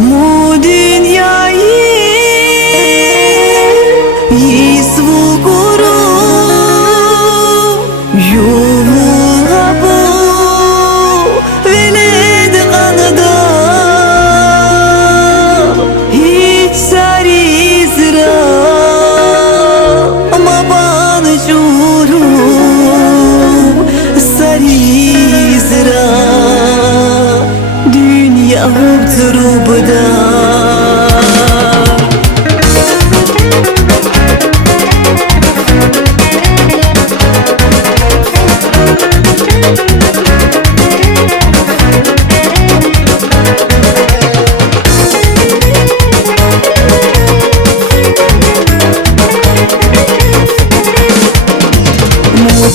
Mu dünyayı yizvu kuru yuva bu veled kanada hiç sarizra ama bana juru sarizra dünya hubzurubda.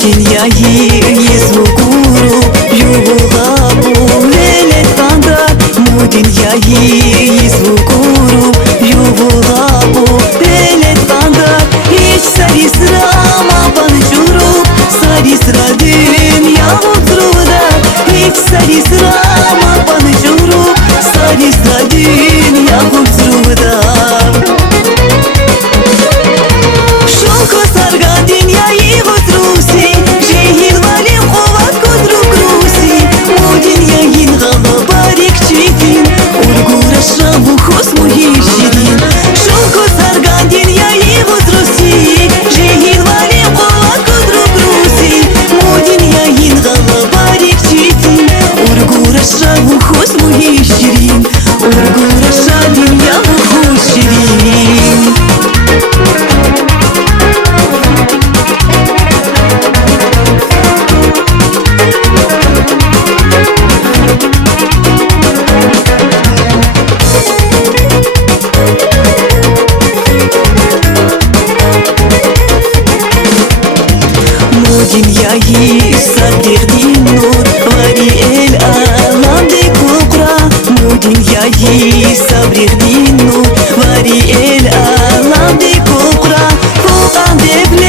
Dünyayı yizvu kuru yuva bu veled kanada. Mu dünyayı yizvu kuru yuva bu veled kanada. Hiç sarisra ma banjuru sarisra dünya huzurda. Hiç sarisra ma banjuru sarisra dünya huzurda. Şoku sargan dünyayı huzrusi jehil valim kovat kudruk rusi. Mu dünyanın gala barik çetin urgura şravu hosmu yeşirin. Şoku sargan dünyayı huzrusi jehil valim kovat kudruk rusi. Mu dünyanın gala barik çetin urgura şravu hosmu yeşirin. Urgura şra dünya huşirin. Dünyayı sabredin nur vari el alam de kukra. Mu dünyayı sabredin nur vari el alam de kukra. Fukan devlet